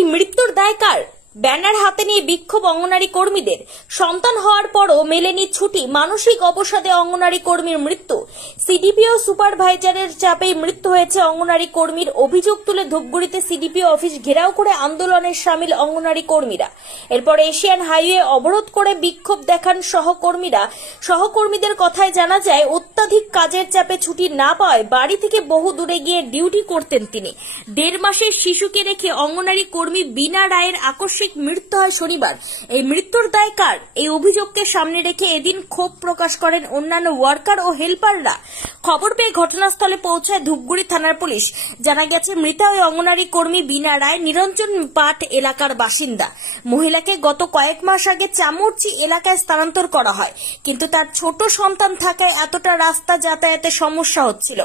এই মৃত্যুর দায় কার? ব্যানার হাতে নিয়ে বিক্ষোভ অঙ্গনারী কর্মীদের। সন্তান হওয়ার পরও মেলেনি ছুটি, মানসিক অবসাদে অঙ্গনারী কর্মীর মৃত্যু। সিডিপিও সুপারভাইজারের চাপেই মৃত্যু হয়েছে অঙ্গনারী কর্মীর। অভিযোগ তুলে ধূপগুড়িতে সিডিপিও অফিস ঘেরাও করে আন্দোলনের সামিল অঙ্গনারী কর্মীরা। এরপর এশিয়ান হাইওয়ে অবরোধ করে বিক্ষোভ দেখান সহকর্মীরা। সহকর্মীদের কথায় জানা যায়, অত্যাধিক কাজের চাপে ছুটি না পাওয়ায় বাড়ি থেকে বহু দূরে গিয়ে ডিউটি করতেন তিনি। 1.5 মাসের শিশুকে রেখে অঙ্গনারী কর্মী বিনা রায়ের আকস্মিক মৃত্যু হয় শনিবার। এই মৃত্যুর দায় কার? এই অভিযোগকে সামনে রেখে এদিন ক্ষোভ প্রকাশ করেন অন্যান্য ওয়ার্কার ও হেল্পাররা। খবর পেয়ে ঘটনাস্থলে পৌঁছায় ধূপগুড়ি থানার পুলিশ। জানা গেছে, মৃতা ওই অঙ্গনারী কর্মী বিনা রায় নিরঞ্জন পাট এলাকার বাসিন্দা। মহিলাকে গত কয়েক মাস আগে চামুরচি এলাকায় স্থানান্তর করা হয়, কিন্তু তার ছোট সন্তান থাকায় এতটা রাস্তা যাতায়াতে সমস্যা হচ্ছিল।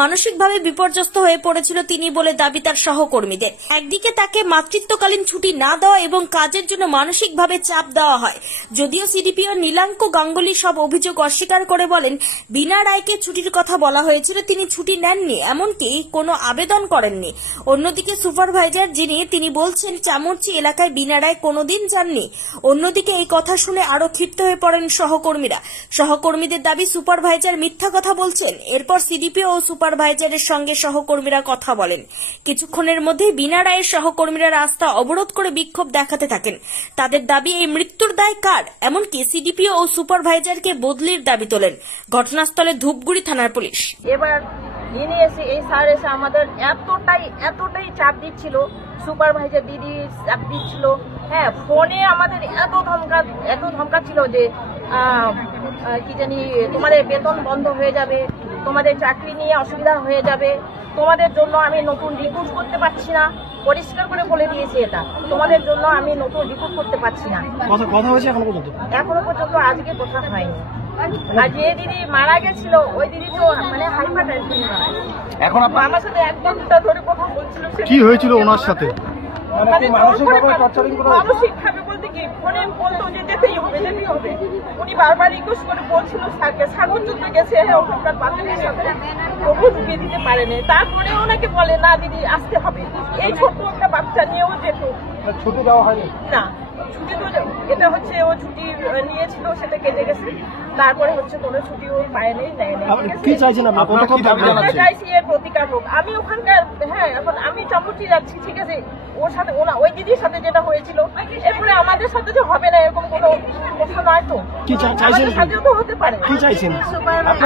মানসিকভাবে বিপর্যস্ত হয়ে পড়েছিল তিনি বলে দাবি তার সহকর্মীদের। একদিকে তাকে মাতৃত্বকালীন ছুটি না দেওয়া এবং কাজের জন্য মানসিকভাবে চাপ দেওয়া হয়। যদিও সিডিপিও নীলাঙ্ক গাঙ্গুলি সব অভিযোগ অস্বীকার করে বলেন, বিনা রায়কে ছুটির কথা বলা হয়েছিল, তিনি ছুটি নেননি, এমনকি কোনো আবেদন করেননি। অন্যদিকে সুপারভাইজার তিনি বলছেন চামুরচি এলাকায় বিনা রায় কোনোদিন যাননি। অন্যদিকে এই কথা শুনে আরো ক্ষিপ্ত হয়ে পড়েন সহকর্মীরা। সহকর্মীদের দাবি, সুপারভাইজার মিথ্যা কথা বলছেন। এরপর সিডিপিও ও সুপারভাইজারের সঙ্গে সহকর্মীরা কথা বলেন। কিছুক্ষণের মধ্যেই বিনা রায়ের সহকর্মীরা রাস্তা অবরোধ করে বিক্ষোভ দেখাতে থাকেন। তাদের দাবি, এই মৃত্যুর দায় কার? এমনকি সিডিপিও ও সুপারভাইজারকে বদলির দাবি তোলেন। ঘটনাস্থলে ধূপগুড়ি থানার পুলিশ। এবার ইনি এসে এই স্যার এসে আমাদের এতটাই চাপ দিচ্ছিল, সুপারভাইজার দিদি চাপ দিচ্ছিল। হ্যাঁ, ফোনে আমাদের এত ধমকাচ্ছিল যে কি জানি তোমাদের বেতন বন্ধ হয়ে যাবে, তোমাদের চাকরি নিয়ে অসুবিধা হয়ে যাবে, তোমাদের জন্য আমি নতুন রিক্রুট করতে পারছি না। পরিষ্কার করে বলে দিয়েছি, এটা তোমাদের জন্য আমি নতুন রিক্রুট করতে পারছি না। কথা হয়েছে এখনো পর্যন্ত আজকে কথা হয়নি। আর যে দিদি মারা গেছিল ওই দিদি তো মানে হাইপার টেনশন মারা গেছে। এখন আমার সাথে 1 ঘন্টা ধরে কথা বলছিল। কি হয়েছিল ওনার সাথে? মানসিকভাবে বলতে কি, ফোনে বলতো যে যেতেই হবে। উনি বারবার রিকোয়েস্ট করে বলছিল স্যারকে, সাগর চলতে গেছে ওখানকার বাচ্চাদের সাথে, তবু ঢুকিয়ে দিতে পারেনি। তারপরে ওনাকে বলে, না দিদি আসতে হবে। এই ছোট্ট একটা বাচ্চা নিয়েও যেত। ছুটি দেওয়া হয়নি না, ছুটি তো এটা হচ্ছে ও ছুটি নিয়েছিল, সেটা কেটে গেছে। তারপরে হচ্ছে কোনো ছুটি ও পায়নি, নেয়নি। আমরা চাইছি এর প্রতিকার হোক। আমি ওখানকার, হ্যাঁ, এখন আমি চামুচি যাচ্ছি, ঠিক আছে, ওর সাথে ওই দিদির সাথে যেটা হয়েছিল, এরপরে আমাদের সাথে যে হবে না এরকম কোনো কথা নয় তো, আমাদের সাথেও তো হতে পারে।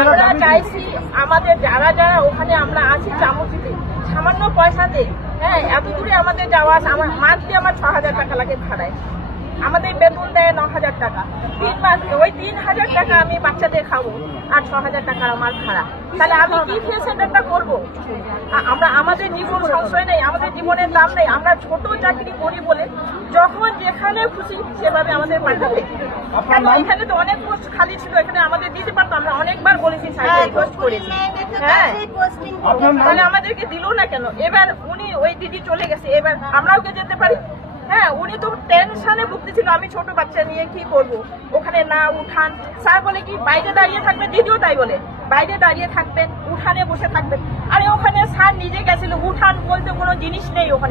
আমরা চাইছি আমাদের যারা ওখানে আমরা আছি চামুচিতে, সামান্য পয়সাতে, হ্যাঁ, এত দূরে আমাদের যাওয়া, আমার মান্থলি আমার 6000 টাকা লাগে ভাড়ায়। আমাদের বেতন দেয় 9000 টাকা। 3 মাস ওই 3000 টাকা আমি বাচ্চাদের খাবো, আর 6000 টাকা আমার ভাড়া। তাহলে আমি কি ফিল সেন্টারটা করবো? আমাদের জীবন সংশয় নেই, আমাদের জীবনের দাম নেই। আমরা ছোট চাকরি করি বলে যখন যেখানে খুশি সেভাবে আমাদের পাঠাবে। এখানে তো অনেক পোস্ট খালি ছিল, এখানে আমাদের দিতে পারতো। আমরা অনেকবার বলেছি, রিকোয়েস্ট করেছি, হ্যাঁ, তাহলে আমাদেরকে দিল না কেন? এবার উনি ওই দিদি চলে গেছে, এবার আমরাও কে যেতে পারি? হ্যাঁ, উনি তো টেনশনে ভুগতেছিল, আমি ছোট বাচ্চা নিয়ে কি করবো, ওখানে না উঠান। স্যার বলে কি বাইরে দাঁড়িয়ে থাকবেন, দিদিও তাই বলে, বাইরে দাঁড়িয়ে থাকবেন, উঠানে বসে থাকবেন। আরে ওখানে স্যার নিজে গেছিল, উঠান বলতে কোনো জিনিস নেই ওখানে।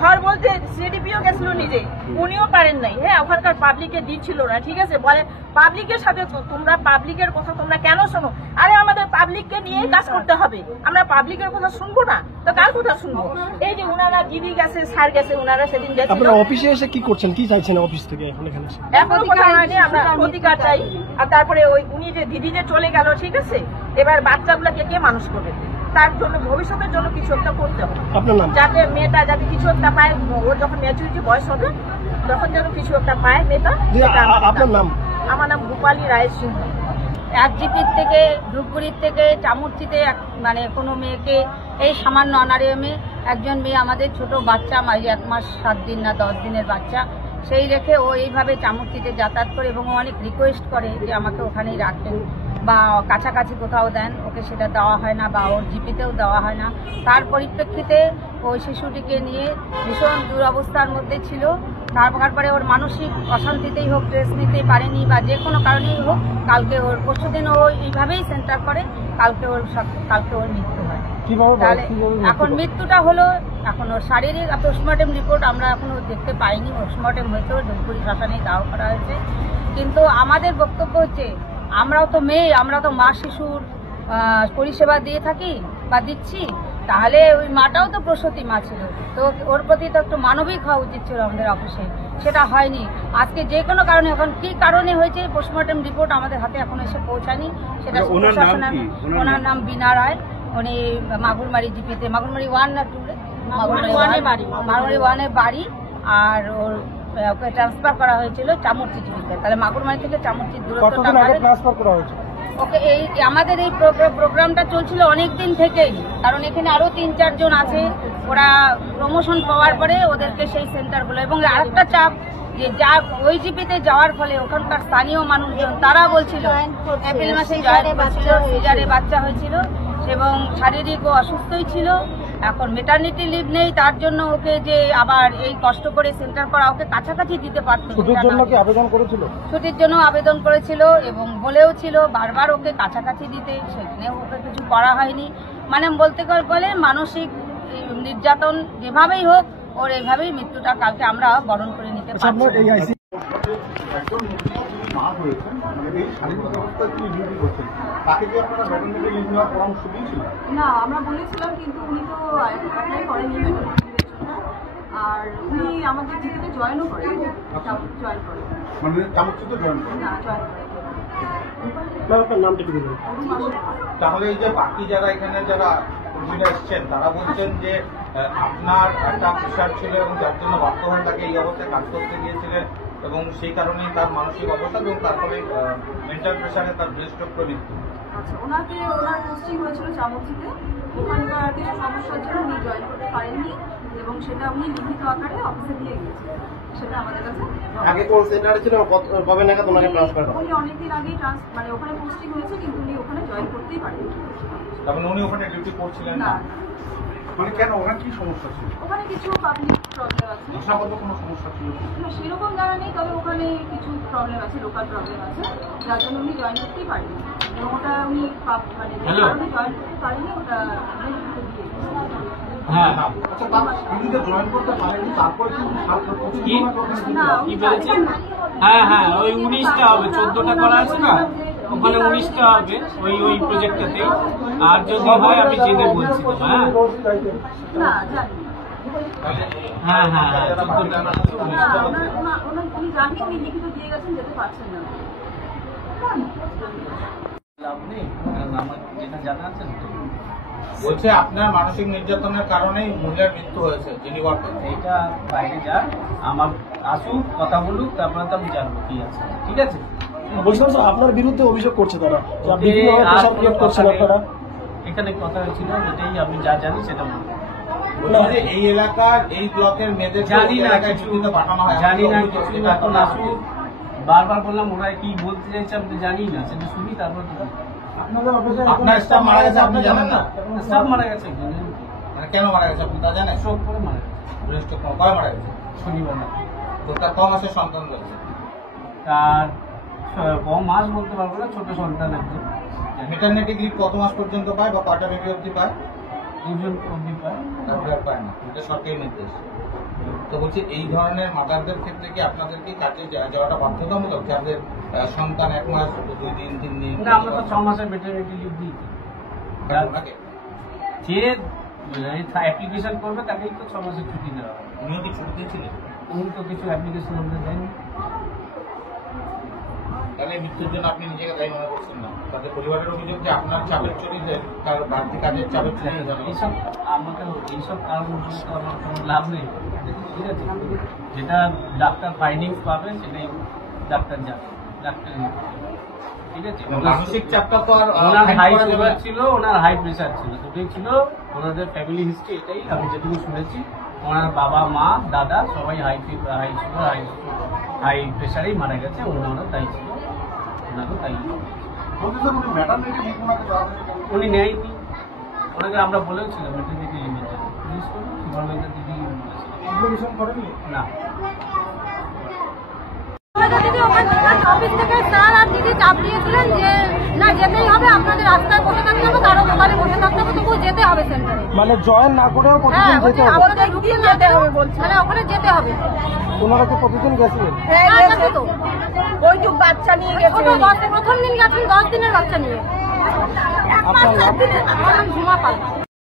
ঘর বলতে সিডিপিও গেছিল নিজে, উনিও পারেন নাই। হ্যাঁ, ওখানকার পাবলিকে দিচ্ছিল না, ঠিক আছে, বলে পাবলিকের সাথে তোমরা পাবলিকের কথা তোমরা কেন শোনো? আরে আমাদের পাবলিককে নিয়ে কাজ করতে হবে, আমরা পাবলিকের কথা শুনবো না তো কার কথা শুনবো? এই যে উনারা দিদি গেছে, স্যার গেছে, উনারা সেদিন গেছে। আপনারা অফিসে এসে কি করছেন, কি চাইছেন অফিস থেকে? এখনো কথা হয়নি, আমরা প্রতিকার চাই। আর তারপরে ওই উনি যে দিদি যে চলে গেল, ঠিক আছে, এবার বাচ্চাগুলাকে কে মানুষ করবে? তার জন্য ভবিষ্যতের জন্য কিছু একটা করতে হবে, যাতে মেয়েটা যাতে কিছু একটা পায়। ওর যখন ম্যাচুরিটি বয়স হবে তখন যেন কিছু একটা পায় মেয়েটা। আমার নাম ভূপালী রায় সিংহ। একজিপির থেকে, ধূপগুড়ির থেকে চামুরচিতে মানে কোনো মেয়েকে, এই সামান্য অনারিয়ামে একজন মেয়ে, আমাদের ছোট বাচ্চা, 1 মাস 7 দিন না 10 দিনের বাচ্চা, সেই রেখে ও এইভাবে চামুরচিতে যাতায়াত করে, এবং অনেক রিকোয়েস্ট করে যে আমাকে ওখানেই রাখেন বা কাছাকাছি কোথাও দেন, ওকে সেটা দেওয়া হয় না, বা ওর জিপিতেও দেওয়া হয় না। তার পরিপ্রেক্ষিতে ওই শিশুটিকে নিয়ে ভীষণ দুরবস্থার মধ্যে ছিল। তারপরে ওর মানসিক অশান্তিতেই হোক, ড্রেস নিতে পারেনি বা যে কোনো কারণেই হোক, কালকে ওর পরশুদিন ও এইভাবেই সেন্টার করে, কালকে ওর মৃত্যু হয়। কিভাবে তাহলে এখন মৃত্যুটা হলো এখনো শারীরিক পোস্টমর্টেম রিপোর্ট আমরা এখনো দেখতে পাইনি। পোস্টমর্টেম হয়েছে ধূপগুড়ি শ্মশানে দাহ করা হয়েছে, কিন্তু আমাদের বক্তব্য হচ্ছে আমরাও তো মেয়ে, আমরা তো মা শিশুর পরিষেবা দিয়ে থাকি বা দিচ্ছি, তাহলে ওই মাটাও তো প্রসূতি মা ছিল, তো ওর প্রতি তো একটু মানবিক হওয়া উচিত ছিল আমাদের অফিসে, সেটা হয়নি। আজকে যে কোনো কারণে, এখন কি কারণে হয়েছে পোস্টমর্টেম রিপোর্ট আমাদের হাতে এখনো এসে পৌঁছায়নি, সেটা প্রশাসনের। ওনার নাম বিনা রায়, উনি মাগুরমারি জিপিতে, মাগুরমারি 1 না 2 মাগুরমারি 1-এ বাড়ি, আর ওর ওকে ট্রান্সফার করা হয়েছিল চামুরচি জিপিতে। তাহলে মাগুরমারি থেকে চামুরচির দূরত্বটা ট্রান্সফার করা হয়েছে। ওকে এই আমাদের এই প্রোগ্রামটা চলছিল অনেক দিন থেকেই, কারণ এখানে আরো 3-4 জন আছে, ওরা প্রমোশন পাওয়ার পরে ওদেরকে সেই সেন্টারগুলো, এবং আরেকটা চাপ যে যা ওই জিপিতে যাওয়ার ফলে ওখানকার স্থানীয় মানুষজন তারা বলছিল এপ্রিল মাসে জয়েন করছিল, সিজারে বাচ্চা হয়েছিল এবং শারীরিক ও অসুস্থই ছিল। এখন মেটারনিটি লিভ নেই, তার জন্য ওকে যে আবার এই কষ্ট করে সেন্টার করা, ওকে কাছাকাছি দিতে পারতো। ছুটির জন্য কি আবেদন করেছিল? ছুটির জন্য আবেদন করেছিল এবং বলেও ছিল বারবার ওকে কাছাকাছি দিতে, সেখানে ওকে কিছু করা হয়নি। মানে বলতে গেলে মানসিক নির্যাতন যেভাবেই হোক ওর এইভাবেই মৃত্যুটা কালকে আমরা বরণ করে নিতে পারছি। না, আমরা বলেছিলাম কিন্তু উনি তো অ্যাপ্লাই করেনি আর উনি আমাদের জিপিতে জয়েনও করেন, জয়েন করেন মানে চামচিতে জয়েন করেন না, জয়েন করেন। তাহলে এই যে বাকি যারা এখানে যারা কর্মীরা এসছেন তারা বলছেন যে আপনার একটা প্রেশার ছিল এবং যার জন্য বাধ্য হয়ে তাকে এই অবস্থায় কাজ করতে গিয়েছিলেন এবং সেই কারণেই তার মানসিক অবস্থা এবং তারপরে মেন্টাল প্রেশারে তার ব্রেন স্ট্রোক করে মৃত্যু। আচ্ছা, ওনার পোস্টিং হয়েছিল চামচিতে, ওখানকার কিছু সমস্যার জন্য উনি জয়েন করতে পারেননি এবং সেটা উনি লিখিত আকারে অফিসে দিয়ে গিয়েছিলেন, সেটা আমাদের কাছে। আগে কোন সেন্টারে ছিল, কবে নাগাদ ওনাকে ট্রান্সফার করা? উনি অনেকদিন আগেই মানে ওখানে পোস্টিং হয়েছে কিন্তু উনি ওখানে জয়েন করতেই পারেননি। তখন উনি ওখানে ডিউটি করছিলেন না? মানে কেন, ওখানে কি সমস্যা ছিল? ওখানে কিছু পাবলিক প্রবলেম আছে। ভাষাগত কোনো সমস্যা ছিল? না, সেরকম জানা নেই, তবে ওখানে কিছু প্রবলেম আছে, লোকাল প্রবলেম আছে, যার জন্য উনি জয়েন করতেই পারেনি এবং ওটা উনি মানে জয়েন করতে পারেনি, ওটা হ্যাঁ, আচ্ছা, উনি যে জয়েন করতে পারেনি তারপরে হ্যাঁ ওই 19টা হবে, 14টা করা আছে না, ওখানে 19টা হবে ওই প্রজেক্টটাতে। আর যদি হয় আমি জেনে বলছি। হ্যাঁ না জানি হ্যাঁ 14টা উনি জানি, উনি লিখিত দিয়ে গেছেন, যেতে পারছেন না। আমার যেটা জানা আছে বলছে আপনার মানসিক নির্যাতনের কারণেই মহিলার মৃত্যু হয়েছে, যিনি এইটা বাইরে যান, আমার আসুক, কথা বলুক, তারপরে তো আমি জানবো কি আছে। ঠিক আছে, বলছিলাম স্যার, আপনার বিরুদ্ধে অভিযোগ করছে তারা, বিভিন্নভাবে প্রেশার ক্রিয়েট করছেন আপনারা। এখানে কথা হয়েছিল, এটাই আমি যা জানি সেটা বলবো। এই এলাকার এই ব্লকের মেয়েদের জানি না কিছু, পাঠানো হয়, জানি না কিছু। এখন আসুক, বারবার বললাম ওরা কি বলতে চাইছে আমি জানি না, সেটা শুনি তারপর। আপনার স্টাফ মারা গেছে আপনি জানেন না? সব মারা গেছে। মানে কেন মারা গেছে আপনি তা জানেন? স্ট্রোক করে মারা গেছে। ব্রেন স্ট্রোক কবে মারা গেছে? শনিবার না। তো তার ক মাসের সন্তান রয়েছে? তার মাস বলতে পারবো না, ছোট সন্তান একজন। মেটারনিটি লিভ কত মাস পর্যন্ত পায় বা কটা বেবি অবধি পায়? 2 জন অবধি পায়, তারপরে আর পায় না, এটা সরকারি নির্দেশ। তো বলছি এই ধরনের মাতারদের ক্ষেত্রে কি আপনাদের কি কাজে যাওয়াটা বাধ্যতামূলক? যাদের সন্তান 1 মাস 2 দিন 3 দিন? না, আমরা তো 6 মাসের মেটারনিটি লিভ দিই। যে অ্যাপ্লিকেশন করবে তাকেই তো 6 মাসের ছুটি দেওয়া হবে। উনিও কি ছুটি দিয়েছিলেন? উনি তো কিছু অ্যাপ্লিকেশন আমাদের দেয়নি। তাহলে মৃত্যুর জন্য আপনি নিজেকে দায়ী মনে করছেন না? তাদের পরিবারের অভিযোগ যে আপনার চাপের চুরিতে, তার বাড়তি কাজের চাপের চুরি। এইসব আমাকে এইসব কারণ আমার কোনো লাভ নেই। ঠিক আছে, যেটা ডাক্তার ফাইন্ডিংস পাবে সেটাই ডাক্তার যাবে, ডাক্তার। ঠিক আছে, মানসিক চাপটা তো আর ওনার হাই সুগার ছিল, ওনার হাই প্রেশার ছিল, দুটোই ছিল। ওনাদের ফ্যামিলি হিস্ট্রি এটাই আমি যেটুকু শুনেছি। ওনার বাবা মা দাদা সবাই হাই সুগার হাই প্রেশারেই মারা গেছে, ওনারও তাই ছিল, ওনারও তাই। উনি নেয়নি, ওনাকে আমরা বলেওছিলাম মেটারনিটি লিভের জন্য, বিশেষ করে সুপারভাইজার দিদি বলেছিলেন না। থেকে ওখান অফিস থেকে স্যার আর দিদি চাপ দিয়েছিলেন যে না যেতেই হবে, আপনাদের রাস্তায় বসে থাকতে হবে, কারো দোকানে বসে থাকতে হবে, তবুও যেতে হবে সেন্টারে। মানে জয়েন না করেও হ্যাঁ, প্রতিদিন যেতে হবে? আমাদের ঢুকিয়ে যেতে হবে বলছে, মানে ওখানে যেতে হবে। ওনারা কি প্রতিদিন গেছিলেন? হ্যাঁ, গেছে তো। ওইটুক বাচ্চা নিয়ে গেছে। প্রথম দিন গেছেন 10 দিনের বাচ্চা নিয়ে। আপনার নাম? আমার নাম ঝুমা পাল।